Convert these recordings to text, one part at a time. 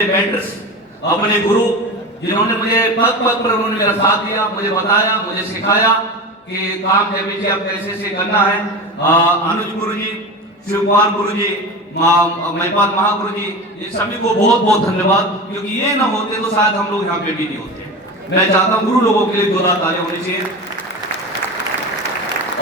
Mentors, अपने गुरु जिन्होंने मुझे पग पग पर उन्होंने मेरा साथ दिया, मुझे बताया, मुझे सिखाया कि काम जब आप कैसे से करना है। अनुज गुरु जी, शिव कुमार गुरु जी, महिपाल महागुरु जी, इन सभी को बहुत बहुत धन्यवाद, क्योंकि ये ना होते तो शायद हम लोग यहाँ पे भी नहीं होते। मैं चाहता हूँ गुरु लोगों के लिए जोरदार तालियां होनी चाहिए।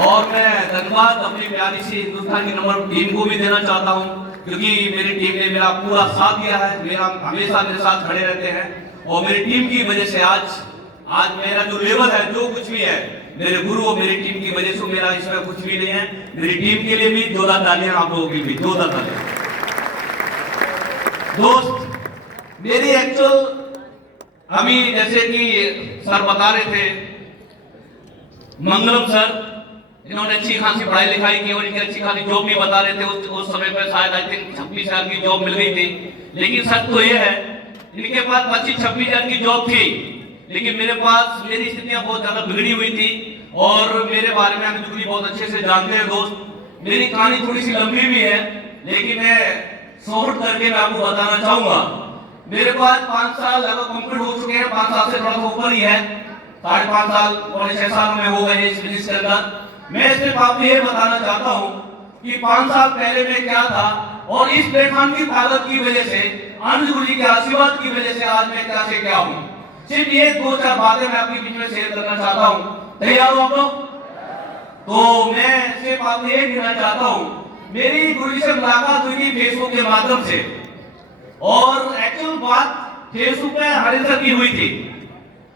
और मैं धन्यवाद अपनी प्यारी सी हिंदुस्तान की नंबर टीम को भी देना चाहता हूँ, क्योंकि मेरी टीम ने मेरा पूरा साथ दिया है, मेरा हमेशा मेरे साथ खड़े रहते हैं। और मेरी टीम की वजह से आज मेरा जो लेवल है, जो कुछ भी है, मेरे गुरु और मेरी टीम की वजह से मेरा इसमें कुछ भी नहीं है। मेरी टीम के लिए भी जोरदार तालियां, आप लोगों की भी जोरदार तालियां। दोस्त, मेरी एक्चुअल अभी जैसे कि सर बता रहे थे, मंगलम सर, इन्होंने अच्छी खासी पढ़ाई लिखाई की और इनकी अच्छी खासी जॉब भी बता रहे थे। उस समय पर शायद आई थिंक 26,000 की जॉब मिल गई थी। लेकिन सच तो ये है, इनके पास 25-26,000 की जॉब थी, लेकिन मेरे पास मेरी स्थितियां बहुत ज्यादा बिगड़ी हुई थी। और मेरे बारे में अनुज जी बहुत अच्छे से जानते हैं दोस्त। मेरी कहानी थोड़ी सी लंबी भी है, लेकिन मैं शॉर्ट करके मैं आपको बताना चाहूंगा। मेरे पास 5 साल लगभग कंप्लीट हो चुके हैं, 5 साल से थोड़ा सा ऊपर ही है, 5.5 साल, 6 साल में हो गए इस बिजनेस के अंदर। मैं सिर्फ आपको ये बताना चाहता हूँ कि 5 साल पहले मैं क्या था, और इस प्लेटफॉर्म की ताकत की वजह से, अनुज गुरु जी के आशीर्वाद की वजह से आज मैं क्या से क्या हूँ। सिर्फ ये 2-4 बातें मैं आपके बीच में शेयर करना चाहता हूँ। तैयार हो आप लोग? तो मैं सिर्फ आपको ये कहना चाहता हूँ, मेरी गुरु जी से मुलाकात हुई थी फेसबुक के माध्यम से, और एक्चुअल बात फेसबुक पे हरिंदर सर की हुई थी।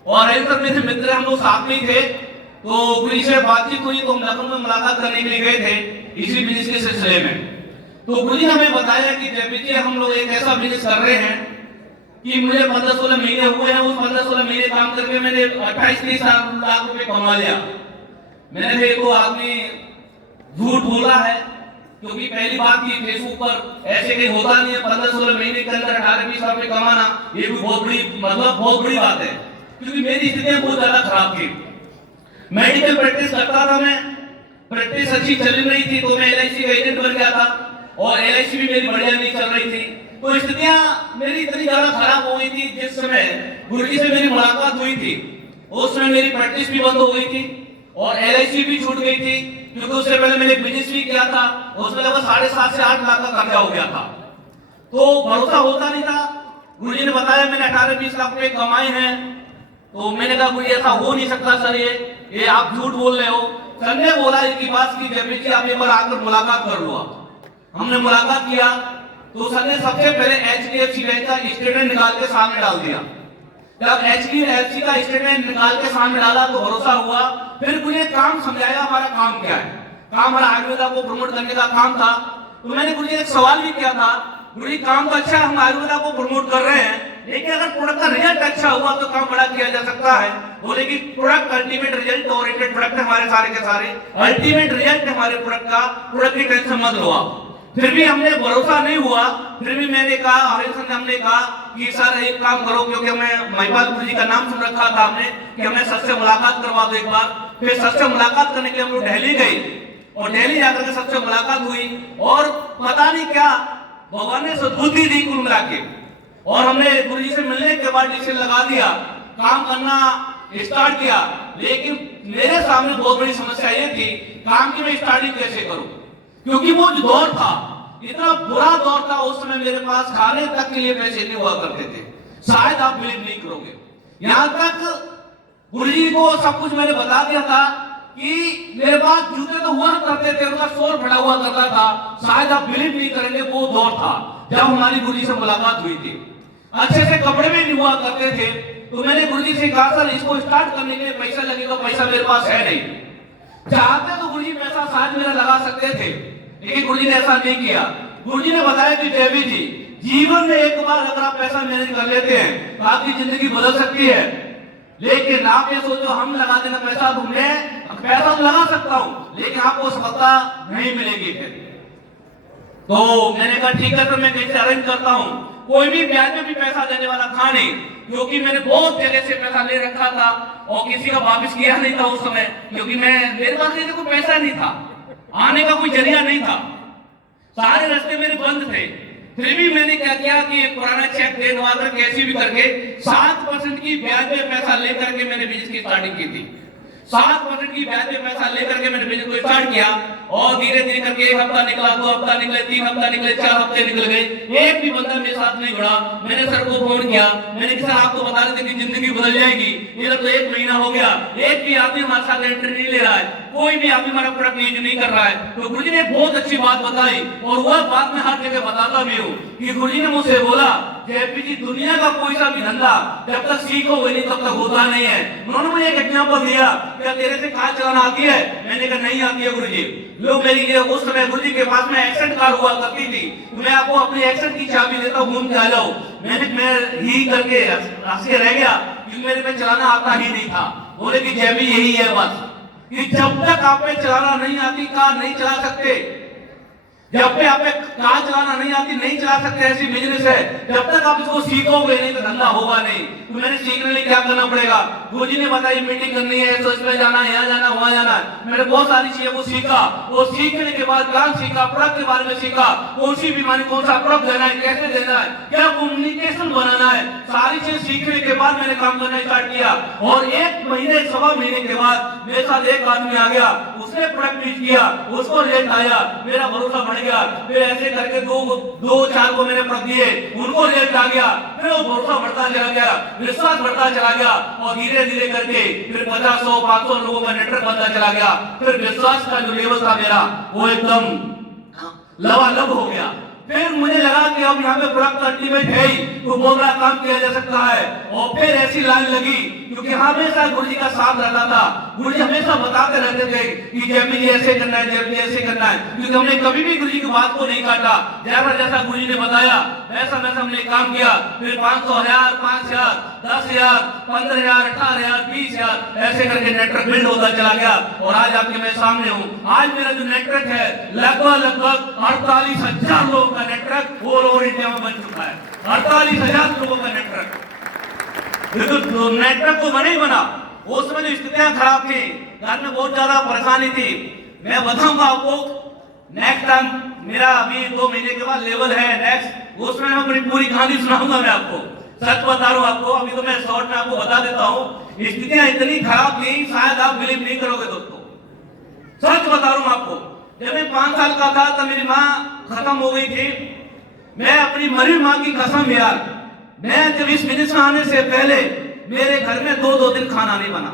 और हरिंदर सर मेरे मित्र, हम लोग साथ में थे। तो गुरु जी से बातचीत हुई, तो हम लखनऊ में मुलाकात करने के लिए गए थे इसी बिजनेस के सिलसिले में। तो गुरु जी ने हमें बताया कि जब जी हम लोग एक ऐसा बिजनेस कर रहे हैं कि मुझे 15-16 महीने हुए हैं। उस 15-16 महीने काम करके मैंने 28-30 लाख रुपए कमा लिया। मैंने देखो आदमी झूठ बोला है, क्योंकि पहली बात की फेसबुक पर ऐसे कहीं होता नहीं है। 15-16 महीने के अंदर 18-20 लाख रुपए कमाना, ये भी बहुत बड़ी बहुत बड़ी बात है, क्योंकि मेरी स्थितियां बहुत ज्यादा खराब थी। मेडिकल प्रैक्टिस करता था मैं, प्रैक्टिस अच्छी चल रही थी, तो मैं एलआईसी का एजेंट बन गया था, और एलआईसी भी मेरी बढ़िया नहीं चल रही थी। तो स्थितियां मेरी इतनी ज्यादा खराब हो गई थी। जिस समय गुरुजी से मेरी मुलाकात हुई थी, उस समय मेरी प्रैक्टिस भी बंद हो गई थी और एलआईसी भी छूट गई थी, क्योंकि उससे पहले मैंने बिजनेस भी किया था, उसमें लगभग 7.5 से 8 लाख का कर्जा हो गया था। तो भरोसा होता नहीं था। गुरुजी ने बताया मैंने 18-20 लाख रुपए कमाए हैं। तो मैंने कहा गुरुजी ऐसा हो नहीं सकता सर, ये आप झूठ बोल रहे हो। सर ने बोला इनकी बात की, जब जी आप एक बार आकर मुलाकात कर लो। हमने मुलाकात किया, तो सर ने सबसे पहले HDFC बैंक का स्टेटमेंट निकाल के सामने डाल दिया। जब HDFC का स्टेटमेंट निकाल के सामने डाला तो भरोसा हुआ। फिर मुझे काम समझाया, हमारा काम क्या है। काम हमारा आयुर्वेदा को प्रमोट करने का काम था। तो मैंने गुरुजी एक सवाल भी किया था, गुरुजी काम तो अच्छा, हम आयुर्वेदा को प्रमोट कर रहे हैं, लेकिन अगर प्रोडक्ट का रिजल्ट अच्छा हुआ तो काम बड़ा किया जा सकता है। बोले कि product ultimate result oriented product है हमारे सारे के सारे, अल्टीमेट रिजल्ट हमारे प्रोडक्ट का, प्रोडक्ट की टेंशन मत लो आप। फिर भी हमने भरोसा नहीं हुआ। फिर भी मैंने कहा, हरिंदर ने हमने कहा कि सर एक काम करो, क्योंकि हमें महिपाल गुरु जी का नाम सुन रखा था हमने कि हमें सर से मुलाकात करवा दो एक बार। फिर सर से मुलाकात करने के लिए हम लोग दिल्ली गए, और दिल्ली जाकर के सर से मुलाकात हुई, और पता नहीं क्या भगवान ने सद्बुद्धि दी कुल मिला के, और हमने गुरु जी से मिलने के बाद डिसीजन लगा दिया, काम करना स्टार्ट किया। लेकिन मेरे सामने बहुत बड़ी समस्या ये थी, काम की मैं स्टार्टिंग कैसे करूं, क्योंकि वो जो दौर था, इतना बुरा दौर था। उस समय मेरे पास खाने तक के लिए पैसे नहीं हुआ करते थे। शायद आप बिलीव नहीं करोगे, यहां तक गुरु जी को सब कुछ मैंने बता दिया था कि मेरे पास जूते तो हुआ करते थे, उनका सोल फटा हुआ करता था। शायद आप बिलीव नहीं करेंगे, वो दौर था जब हमारी गुरु जी से मुलाकात हुई थी। अच्छे से कपड़े भी नहीं हुआ करते थे। तो मैंने गुरुजी से कहा सर इसको स्टार्ट करने के लिए पैसा लगेगा, पैसा मेरे पास है नहीं। चाहते तो गुरुजी पैसा शायद मेरा लगा सकते थे, लेकिन गुरुजी ने ऐसा नहीं किया। गुरुजी ने बताया कि जयवीर जी, जीवन में एक बार अगर आप पैसा मैनेज कर लेते हैं तो आपकी जिंदगी बदल सकती है। लेकिन आप ये सोचो हम लगा देना पैसा, पैसा तो लगा सकता हूं, लेकिन आपको सफलता नहीं मिलेगी। फिर तो मैंने कहा ठीक है सर, मैं कैसे अरेंज करता हूं। कोई भी ब्याज में भी पैसा देने वाला था नहीं, क्योंकि मैंने बहुत जगह से पैसा ले रखा था और किसी का वापस किया नहीं था उस समय, क्योंकि मेरे पास कोई पैसा नहीं था, आने का कोई जरिया नहीं था, सारे रास्ते मेरे बंद थे। फिर भी मैंने क्या किया कि एक पुराना चेक दे दवा कर कैसे भी करके 7% की ब्याज पे पैसा लेकर के मैंने बिजनेस की स्टार्टिंग की थी। 7% की ब्याज पे पैसा लेकर के मैंने बिजनेस को स्टार्ट किया और धीरे धीरे करके 1 हफ्ता निकला, 2 हफ्ता निकले, 3 हफ्ता निकले, 4 हफ्ते निकल गए, एक भी बंदा मेरे साथ नहीं जुड़ा। मैंने सर को फोन किया, मैंने कहा सर आप तो बता रहे थे कि जिंदगी बदल जाएगी, ये तो 1 महीना हो गया, एक भी आदमी हमारे साथ एंट्री नहीं ले रहा है, कोई भी आदमी हमारा प्रोडक्ट यूज नहीं कर रहा है। तो गुरुजी ने बहुत अच्छी बात बताई और वह बात मैं हर जगह बताता भी हूँ कि गुरुजी ने मुझसे बोला जेपी जी दुनिया का कोई सा भी धंधा जब तक सीखोगे नहीं तब तक होता नहीं है। उन्होंने मुझे एक एग्जांपल दिया, क्या तेरे से कार चलाना आती है? मैंने कहा नहीं आती है गुरुजी। लोग मेरी लिए उस समय गुरुजी के पास में एक्सेंट कार हुआ करती थी, मैं आपको अपनी एक्सेंट की चाबी देता हूँ, घूम के आ जाओ। मैं ही करके हंस के रह गया क्योंकि मेरे में चलाना आता ही नहीं था। बोले कि जेपी यही है बस कि जब तक आप पे चलाना नहीं आती कार नहीं चला सकते, जब पे आप कार चलाना नहीं आती नहीं चला सकते, ऐसी बिजनेस है। जब तक आप इसको सीखोगे नहीं तो धंधा होगा नहीं। तो मैंने सीखने लिए क्या करना पड़ेगा? गुरुजी ने बताया मीटिंग करनी है, तो इसमें जाना है, यहाँ जाना, वहाँ जाना है। मैंने बहुत सारी चीजें को सीखा, वो सीखने के बाद ज्ञान सीखा, प्रोडक्ट के बारे में सीखा, कौन सी बीमारी कौन सा प्रोडक्ट देना है, कैसे देना है, क्या कम्युनिकेशन बनाना है, सारी चीज सीखने के बाद मैंने काम करना स्टार्ट किया। और 1 महीने 1.25 महीने के बाद मेरे साथ एक आदमी आ गया, उसने प्रोडक्ट यूज किया, उसको रिजल्ट आया, मेरा भरोसा बढ़ गया। फिर ऐसे करके 2-4 को मैंने प्रोडक्ट दिए, उनको रिजल्ट आ गया, फिर वो भरोसा बढ़ता चला गया, विश्वास बढ़ता चला गया और धीरे धीरे करके फिर 50, 100, 500 लोगों का नेटवर्क बनता चला गया। फिर विश्वास का जो लेवल था मेरा वो एकदम लबालब हो गया। फिर मुझे लगा कि अब यहाँ पे प्रोडक्ट अल्टीमेट है ही, तो बोल रहा काम किया जा सकता है। और फिर ऐसी लाइन लगी क्योंकि हमेशा गुरुजी का साथ रहता था। गुरुजी हमेशा बताते रहते थे कि जेपी जी ऐसे करना है, जेपी जी ऐसे करना है, क्योंकि हमने कभी भी गुरुजी की बात को नहीं काटा। जैसा जैसा गुरुजी ने बताया वैसा वैसा हमने काम किया। फिर 500, 1000, 5000, 10,000, 15,000, 18,000, 20,000 ऐसे करके नेटवर्क बिल्ड होता चला गया। और आज आपके मैं सामने हूँ। आज मेरा जो नेटवर्क है लगभग 48,000 लोगों का नेटवर्क ऑल ओवर इंडिया में बन चुका है। 48,000 लोगों का नेटवर्क। तो नेटवर्क तो बना ही बना, उस समय जो स्थितियां खराब थी, घर में बहुत ज्यादा परेशानी थी। मैं बताऊंगा आपको नेक्स्ट टाइम, मेरा अभी 2 महीने के बाद लेवल है नेक्स्ट, उसमें मैं अपनी पूरी कहानी सुनाऊंगा। मैं आपको सच बता रहा हूं आपको, अभी तो मैं शॉर्ट में आपको बता देता हूं। स्थितियां इतनी खराब थी, शायद आप बिलीव नहीं करोगे दोस्तों, सच बता रहा हूं आपको। जब मैं 5 साल का था तब मेरी माँ खत्म हो गई थी। मैं अपनी मरी माँ की कसम यार, मैं जब इस बिजनेस में आने से पहले मेरे घर में 2-2 दिन खाना नहीं बना।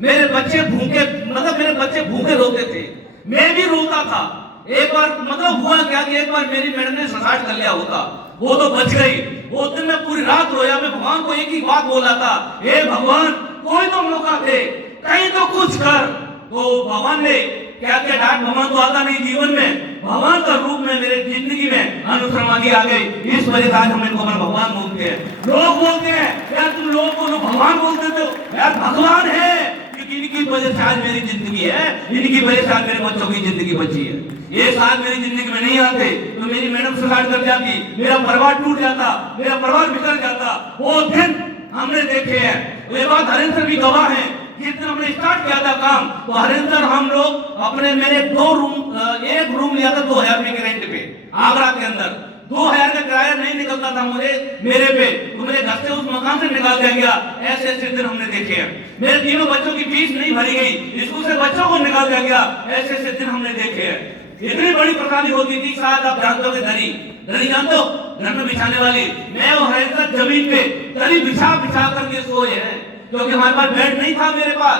मेरे बच्चे भूखे, मतलब मेरे बच्चे भूखे रोते थे, मैं भी रोता था। एक बार मतलब हुआ क्या कि एक बार मेरी मैडम ने सुसाइड कर लिया होता, वो तो बच गई। वो दिन मैं पूरी रात रोया। मैं भगवान को एक ही बात बोला था, हे भगवान कोई तो मौका दे, कहीं तो कुछ कर। तो भगवान ने क्या क्या डांट, भगवान तो आता नहीं जीवन में, भगवान का रूप में मेरे जिंदगी में अनुसरमानी आ गई। इस वजह से आज हम इनको भगवान बोलते हैं। लोग बोलते हैं यार तुम लोगों को भगवान बोलते हो, यार भगवान है क्योंकि इनकी वजह से आज मेरी जिंदगी है, इनकी वजह से आज मेरे बच्चों की जिंदगी बची है। ये साथ मेरी जिंदगी में नहीं आते तो मेरी मैडम सुसाइड कर जाती, मेरा परिवार टूट जाता, मेरा परिवार बिखर जाता। वो दिन हमने देखे हैं। ये बात हरेंद्र भी गवाह है। जिस दिन हमने स्टार्ट किया था काम, तो हरिंदर हम लोग अपने मेरे 2 रूम, एक रूम लिया था 2,000 रुपए के रेंट पे आगरा के अंदर। 2,000 का किराया नहीं निकलता था मुझे मेरे पे, तो मेरे घर से उस मकान से निकाल दिया गया। ऐसे ऐसे दिन हमने देखे हैं। मेरे 3 बच्चों की फीस नहीं भरी गई, स्कूल से बच्चों को निकाल दिया गया। ऐसे ऐसे दिन हमने देखे हैं। इतनी बड़ी परेशानी होती थी, शायद आप जानते हो दरी जानते हो, घर में बिछाने वाली। मैं और हरिंदर जमीन पे दरी बिछा बिछा करके सोए हैं क्योंकि हमारे पास बेड नहीं था मेरे पास।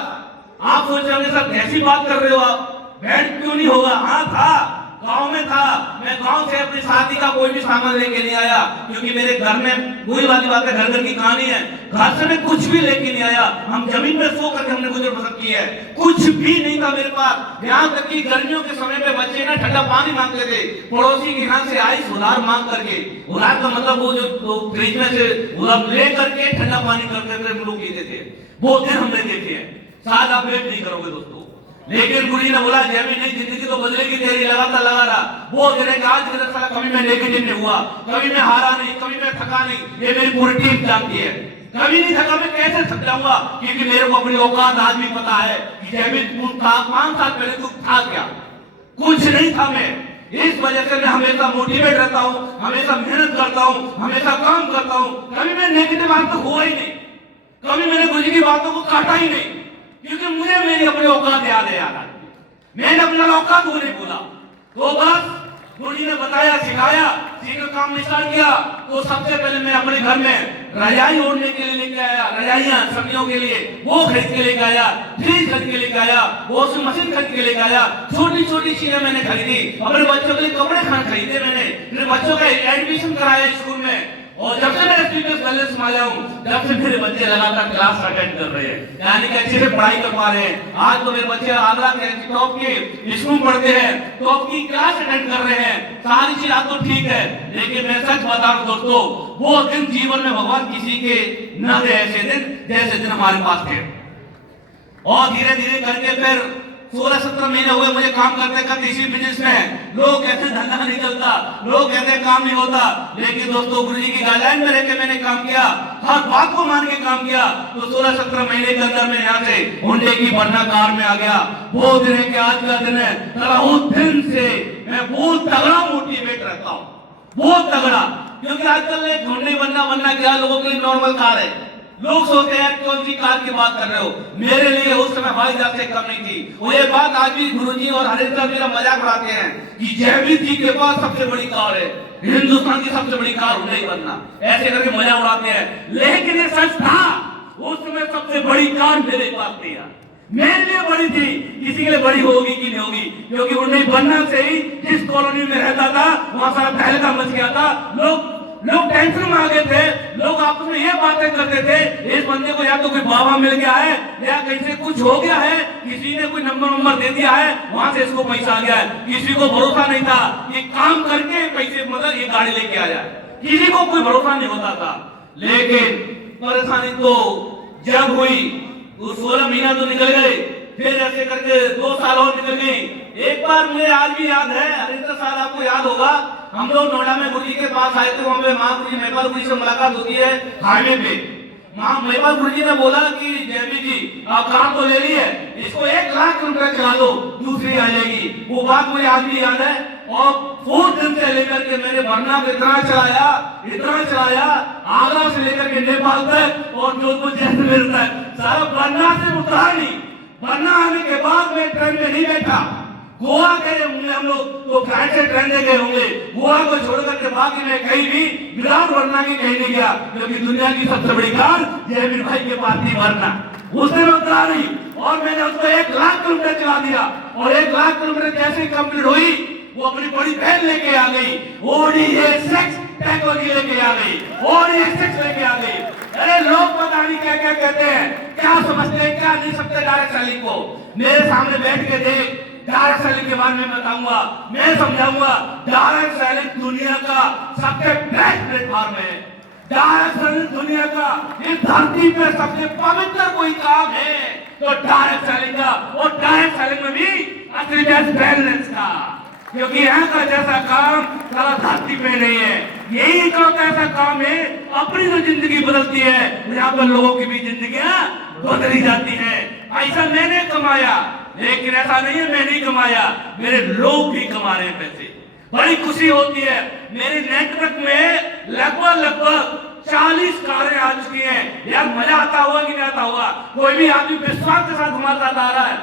आप सोच रहे होंगे सर कैसी बात कर रहे हो आप, बेड क्यों नहीं होगा? हाँ था, गांव में था। मैं गांव से अपनी शादी का कोई भी सामान लेके नहीं आया क्योंकि मेरे घर में वही वाली बात है, घर घर की कहानी है। घर से मैं कुछ भी लेके नहीं आया। हम जमीन पे सो करके हमने गुजर बसर की है। कुछ भी नहीं था मेरे पास। यहाँ तक कि गर्मियों के समय पे बच्चे ना ठंडा पानी मांगते थे, पड़ोसी के यहाँ से आइस उधार मांग करके। उधार का मतलब वो जो फ्रिज में से उधार ले करके ठंडा पानी करके लोग पीते थे। वो दिन हमने देखे हैं। शायद आप वेट नहीं करोगे दोस्तों, लेकिन गुरु ने बोला जेबी नहीं, जिंदगी तो बदलेगी तेरी, लगातार लगा रहा। वो दिन आज मेरा साला कभी मैं नेगेटिव नहीं हुआ, कभी मैं हारा नहीं, कभी मैं थका नहीं। ये मेरी पूरी टीम जानती है, कभी नहीं थका। मैं कैसे थक जाऊंगा क्योंकि मेरे को अपनी औकात आज भी पता है कि जेबी तू था 5 साल पहले तू था क्या, कुछ नहीं था मैं। इस वजह से मैं हमेशा मोटिवेट रहता हूँ, हमेशा मेहनत करता हूँ, हमेशा काम करता हूँ। कभी मैं नेगेटिव बात तो हुआ ही नहीं, कभी मैंने गुरु जी की बातों को काटा ही नहीं, क्योंकि मुझे मेरी अपनी औकात याद है यार। मैंने अपना औकात को नहीं भूला। तो बस गुरु जी ने बताया, सिखाया, सीखकर काम स्टार्ट किया। तो सबसे पहले मैं अपने घर में रजाई ओढ़ने के लिए लेके आया, रजाइयां सर्दियों के लिए वो खरीद के लेके आया, फ्रिज खरीद के लेके आया, वॉशिंग मशीन खरीद के लेके आया। छोटी छोटी चीजें मैंने खरीदी, अपने बच्चों के लिए कपड़े खरीदे मैंने, मेरे बच्चों का एडमिशन कराया स्कूल में। और जब से मैं स्टूडेंट्स पहले संभाला हूँ, जब से मेरे बच्चे लगातार क्लास अटेंड कर रहे हैं, यानी कि अच्छे से पढ़ाई कर पा रहे हैं। आज तो मेरे बच्चे आगरा के टॉप के स्कूल पढ़ते हैं, टॉप की क्लास अटेंड कर रहे हैं। सारी चीज तो ठीक है, लेकिन मैं सच बता रहा हूँ दोस्तों, वो दिन जीवन में भगवान किसी के न दे ऐसे दिन जैसे दिन हमारे पास थे। और धीरे धीरे करके फिर 16-17 महीने हुए मुझे काम करते करते इसी बिजनेस में। लोग कहते धंधा नहीं चलता, लोग कहते काम नहीं होता, लेकिन दोस्तों गुरु जी की गाइडलाइन में रहकर मैंने काम किया, हर बात को मान के काम किया। तो 16-17 महीने के अंदर मैं यहाँ से होंडे की वरना कार में आ गया। वो दिन है कि आज का दिन है, उस दिन से मैं बहुत तगड़ा मोटिवेट रहता हूँ, बहुत तगड़ा। क्योंकि आजकल एक होंडे बनना क्या लोगों के लिए नॉर्मल कार है। लोग सोचते हैं कौन सी कार की बात कर रहे हो, मेरे लिए उस समय हवाई जहाज से कम नहीं थी। वो ये बात आज भी गुरुजी और हरीश सर मेरा मजाक उड़ाते हैं कि जयवीर जी के पास सबसे बड़ी कार है, हिंदुस्तान की सबसे बड़ी कार नहीं बनना, ऐसे करके मजाक उड़ाते हैं। लेकिन ये सच था, उस समय सबसे बड़ी कार मेरे पास थी, मेरे लिए बड़ी थी। किसी के लिए बड़ी होगी कि नहीं होगी, क्योंकि उन्हें बनना से ही जिस कॉलोनी में रहता था वहां सारा तहलका मच गया था। लोग टेंशन में आ गए थे, लोग आपस में ये बातें करते थे, इस बंदे को या तो कोई बाबा मिल गया है या कहीं से कुछ हो गया है, किसी ने कोई नंबर दे दिया है, वहां से इसको पैसा आ गया है। किसी को भरोसा नहीं था कि काम करके पैसे मतलब ये गाड़ी लेके आ जाए, किसी को कोई भरोसा नहीं होता था। लेकिन परेशानी तो जब हुई, 16 महीना तो निकल गए, फिर ऐसे करके 2 साल और निकल गए। एक बार मुझे आज भी याद है, हरिंदर साहब आपको याद होगा, हम लोग नोएडा में गुरुजी के पास आए थे। वहां पे महागुरुजी महिपाल गुरुजी से मुलाकात होती है हाईवे पे। महिपाल गुरुजी ने बोला कि जयवीर जी आप कार तो ले ली है, इसको 1 लाख किलोमीटर चला दो, दूसरी आ जाएगी। वो बात मुझे आज भी याद है। और 4 दिन से लेकर के मैंने वरना इतना चलाया, आगरा से लेकर के नेपाल तक और जोधपुर जैसलमेर तक, सारा वरना से उतरा नहीं। वरना आने के बाद मैं ट्रेन में नहीं बैठा, गोवा गए होंगे हम लोग तो फ्लाइट से ट्रेन ले गए होंगे, गोवा को छोड़कर के बाकी मैं कहीं भी विराट वरना की कहीं नहीं गया, क्योंकि दुनिया की सबसे बड़ी कार जयवीर भाई के पास थी वरना। उसने उतरा नहीं और मैंने उसको 1 लाख किलोमीटर चला दिया। और 1 लाख किलोमीटर जैसे कंप्लीट हुई, वो अपनी बड़ी बहन लेके आ गई, ओडी A6 टेक्नोलॉजी लेके आ गई, ओडी A6 लेके आ गई। अरे लोग पता नहीं क्या क्या कहते हैं, क्या समझते हैं क्या नहीं समझते डायरेक्ट सेलिंग को। मेरे सामने बैठ के देख, डायरेक्ट सेलिंग के बारे में बताऊंगा, मैं समझाऊंगा। डायरेक्ट सेलिंग दुनिया का सबसे बेस्ट प्लेटफॉर्म है। डायरेक्ट सेलिंग दुनिया का इस धरती पे सबसे पवित्र कोई काम है तो डायरेक्ट सेलिंग का। और डायरेक्ट सेलिंग में भी असली बेस्ट बैलेंस का, क्योंकि यहाँ का जैसा काम सारा धरती पे नहीं है। यही एक ऐसा काम है अपनी जो जिंदगी बदलती है, यहाँ पर लोगों की भी जिंदगियां बदली जाती हैं। ऐसा मैंने कमाया, लेकिन ऐसा नहीं है मैं नहीं कमाया, मेरे लोग भी कमा रहे हैं पैसे। बड़ी खुशी होती है। मेरे नेटवर्क में लगभग 40 कारें आ चुकी हैं। यार मजा आता हुआ कि नहीं आता हुआ? कोई भी आदमी विश्वास के साथ हमारे साथ आ रहा है,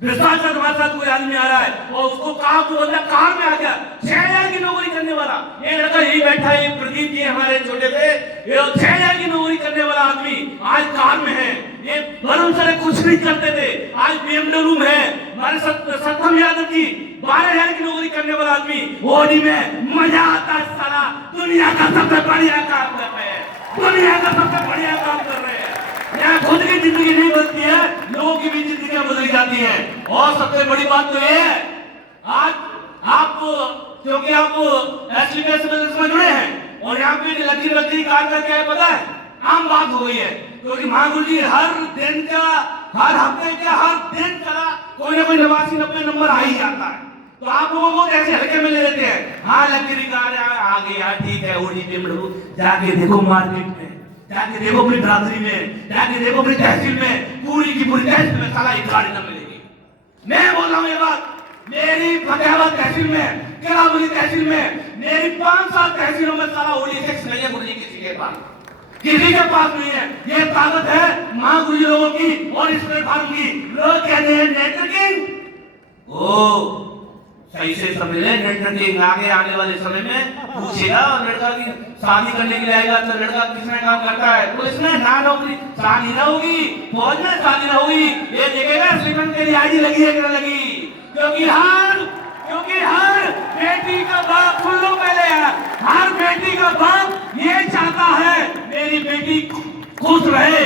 विश्वास के साथ हमारे साथ कोई आदमी आ रहा है और उसको कहा को बंदा कार में आ गया, 6000 की नौकरी करने वाला ये लड़का यही बैठा है, प्रदीप जी हमारे छोटे थे, 6000 की नौकरी करने वाला आदमी आज कार में है। ये वरुण सर कुछ नहीं करते थे, आज BMW में है। हमारे सत्यम यादव जी 12,000 की नौकरी करने वाला आदमी ओडी में। मजा आता है साला, दुनिया का सबसे बढ़िया काम कर रहे हैं, दुनिया का सबसे बढ़िया काम कर रहे हैं। यहाँ खुद की जिंदगी नहीं बदलती है, लोगों की भी जिंदगी बदली जाती है। और सबसे बड़ी बात तो ये है, आज आप क्योंकि आप एसलीपीएस में जुड़े हैं और यहाँ पे लग्जरी कार का क्या है पता है, आम बात हो गई है। क्योंकि महागुरु जी हर दिन का, हर हफ्ते का, हर दिन का कोई ना कोई 89-90 नंबर आ ही जाता है। तो आप लोगों को कैसे हल्के में ले लेते हैं? हाँ लग्जरी कार आ गई यार, ठीक है, ओडी BMW जाके देखो मार्केट में, जाके देखो अपनी बिरादरी में, जाके देखो अपनी तहसील में, पूरी की पूरी तहसील में साला एक गाड़ी न मिलेगी। मैं बोल रहा हूँ ये बात, मेरी फतेहाबाद तहसील में, केरावली तहसील में, मेरी 5 साल तहसीलों में सारा OD6 नहीं है गुरुजी किसी के पास, किसी के पास नहीं है। ये ताकत है महागुरुजी लोगों की और इस प्लेटफॉर्म की। लोग कहते हैं नेटवर्किंग, ओ सही से समझ ले, नेटवर्किंग आगे आने वाले समय में पूछेगा और लड़का की शादी करने के लिए आएगा तो लड़का किसमें काम करता है, तो इसमें ना नौकरी शादी ना होगी, फौज में शादी ना होगी, ये देखेगा स्लीपन तेरी आईडी लगी है कि नहीं लगी। क्योंकि हर बेटी का बाप, सुन लो पहले यार, हर बेटी का बाप ये चाहता है मेरी बेटी खुश रहे।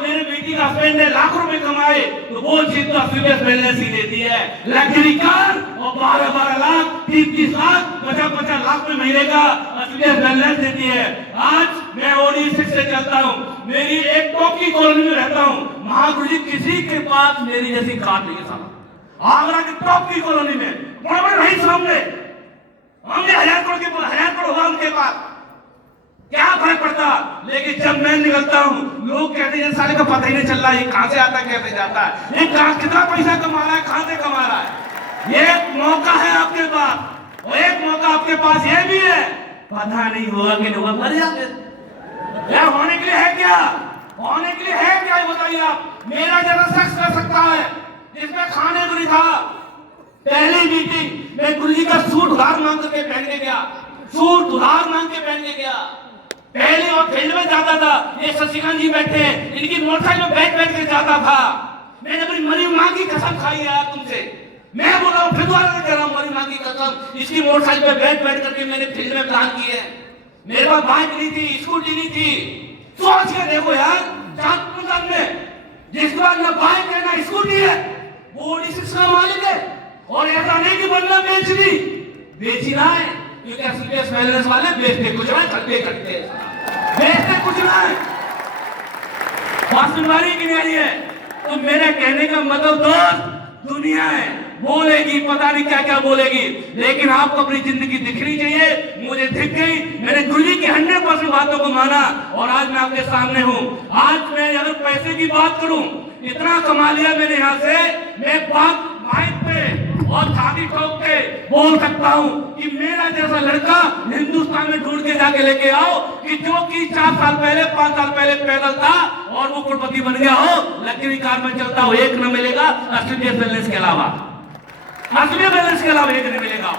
मेरे बेटी का हस्बैंड है लाख रुपए कमाए तो वो चीज तो सीरियस बिजनेस ही देती है, लग्जरी कार और 12-12 लाख, 30-30 लाख, 50-50 लाख में महीने का सीरियस बिजनेस देती है। आज मैं OD6 से चलता हूँ, मेरी एक टॉप की कॉलोनी में रहता हूँ, महागुरुजी किसी के पास मेरी जैसी कार नहीं है साहब। आगरा की टॉप की कॉलोनी में बड़े बड़े रईस होंगे, 1000 करोड़ होगा उनके पास, क्या फर्क पड़ता। लेकिन जब मैं निकलता हूँ लोग कहते हैं साले का पता ही नहीं चल रहा है, ये कहां से आता है कैसे जाता है, ये कहां कितना पैसा कमा रहा है, कहां से कमा रहा है। ये एक मौका है आपके पास और एक मौका आपके पास ये भी है, पता नहीं होगा कि नहीं होगा, मर जाते। क्या होने के लिए है, क्या होने के लिए है, क्या ये बताइए आप। मेरा जरा शख्स कर सकता है जिसमें खाने को नहीं था। पहली मीटिंग में गुरुजी का सूट उधार मांग करके पहन के गया, सूट उधार मांग के पहन के गया। पहले और फील्ड में जाता था, ये शशिकांत जी बैठे हैं, इनकी मोटरसाइकिल में बैठ के जाता था। मैंने अपनी मरी माँ की कसम खाई है यार तुमसे, मैं बोल रहा हूँ फिर दोबारा कह रहा हूँ, मरी माँ की कसम, इसकी मोटरसाइकिल पे बैठ करके मैंने फील्ड में प्लान किए हैं। मेरे पास बाइक नहीं थी, स्कूटी नहीं थी, सोच के देखो यार, चांद में जिसके पास ना बाइक है ना स्कूटी है वो OD6 का मालिक है। और ऐसा नहीं कि बंदा बेची ना है, क्योंकि असलियत बिजनेस वाले बेचते कुछ ना, खरीदते बेचते कुछ ना है, बासुमारी की नहीं है। तो मेरे कहने का मतलब दोस्त, दुनिया है बोलेगी, पता नहीं क्या क्या बोलेगी, लेकिन आपको अपनी जिंदगी दिखनी चाहिए। मुझे दिख गई, मैंने गुरुजी की 100% बातों को माना और आज मैं आपके सामने हूँ। आज मैं अगर पैसे की बात करूं, इतना कमा लिया मैंने यहाँ से, मैं बात माइक पे और छाती ठोक के बोल सकता हूँ कि मेरा जैसा लड़का हिंदुस्तान में ढूंढ के जाके लेके आओ कि जो कि 4 साल पहले 5 साल पहले पैदल था और वो करोड़पति बन गया हो, लग्जरी कार में चलता हो, एक न मिलेगा असलियत बैलेंस के अलावा, असलियत बैलेंस के अलावा एक नहीं मिलेगा।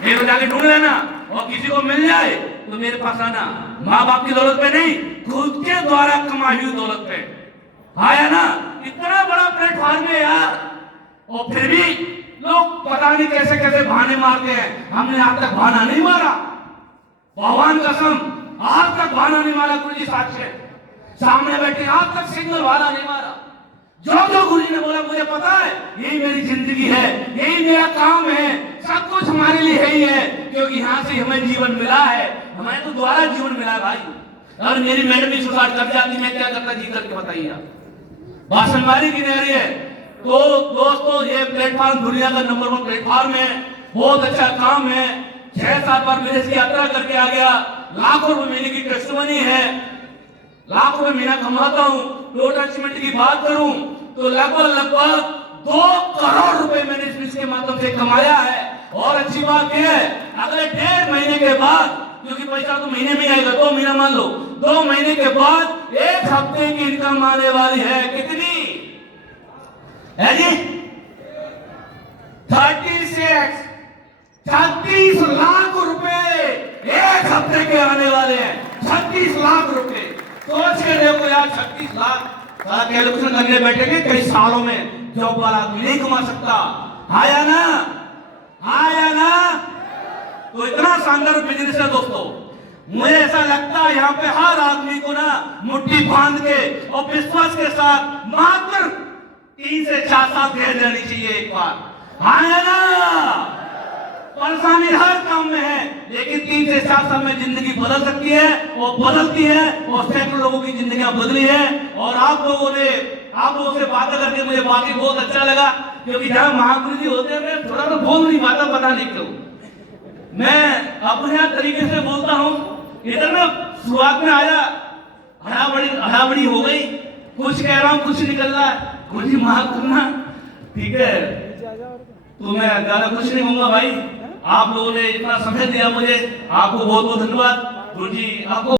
मेरे को जाके ढूंढ लेना और किसी को मिल जाए तो मेरे पास आना, माँ बाप की दौलत पे नहीं, खुद के द्वारा कमाई हुई दौलत पे आया ना। इतना बड़ा प्लेटफॉर्म है यार, और फिर भी लोग पता नहीं कैसे कैसे बहाने मारते हैं। हमने आज तक बहाना नहीं मारा, भगवान कसम आज तक बहाना नहीं मारा। गुरुजी साक्ष्य सामने बैठे, आज तक सिंगल बहाना नहीं मारा। जो गुरुजी ने बोला मुझे पता है, यही मेरी जिंदगी है, यही मेरा काम है, सब कुछ हमारे लिए है ही है, क्योंकि यहाँ से हमें जीवन मिला है, हमें तो दोबारा जीवन मिला है भाई। और मेरी मैडम भी सुसाइड कर जाती, मैं क्या करता जी करके बताइए आप, भाषणबाजी की नहीं है। तो दोस्तों ये प्लेटफॉर्म दुनिया का नंबर 1 प्लेटफॉर्म है, बहुत अच्छा काम है। 6 साल पर विदेश की यात्रा करके आ गया, लाखों रुपए महीने की टेस्टमनी है, लाखों रुपए महीना कमाता हूँ। टोटल अचीवमेंट की बात करूं तो लगभग 2 करोड़ रुपए मैंने इस बिजनेस के माध्यम से कमाया है। और अच्छी बात यह है, अगले 1.5 महीने के बाद, क्योंकि पैसा तो महीने में आएगा, 2 महीना मान लो, 2 महीने के बाद 1 हफ्ते की इनकम आने वाली है। कितनी है जी? 36 लाख रुपए 1 हफ्ते के आने वाले हैं। 36 लाख रुपए सोच के देखो यार, 36 लाख कैलकुलेशन लगने बैठेंगे कई सालों में, जॉब वाला नहीं कमा सकता। आया ना, आया ना। तो इतना शानदार बिजनेस है दोस्तों, मुझे ऐसा लगता है यहाँ पे हर आदमी को ना मुट्ठी बांध के और विश्वास के साथ मात्र 3 से 4 साल दे देनी चाहिए एक बार। आया ना। परेशानी हर काम में है, लेकिन 3 से 4 साल में जिंदगी बदल सकती है और बदलती है, और सैकड़ों लोगों की जिंदगियां बदली है। और आप लोगों से बातें करके मुझे बाकी बहुत अच्छा लगा, क्योंकि जहां महागुरु जी होते हैं मैं थोड़ा तो बोल नहीं पाता, पता नहीं क्यों। मैं अपने तरीके से बोलता हूँ। इधर ना शुरुआत में आया, हड़ाबड़ी हो गई, कुछ कह रहा हूँ कुछ निकल रहा है, गुरु जी माफ करना, ठीक है। तो मैं ज्यादा कुछ नहीं कहूंगा भाई। आप लोगों ने इतना समय दिया मुझे, आपको बहुत बहुत धन्यवाद। गुरु जी आपको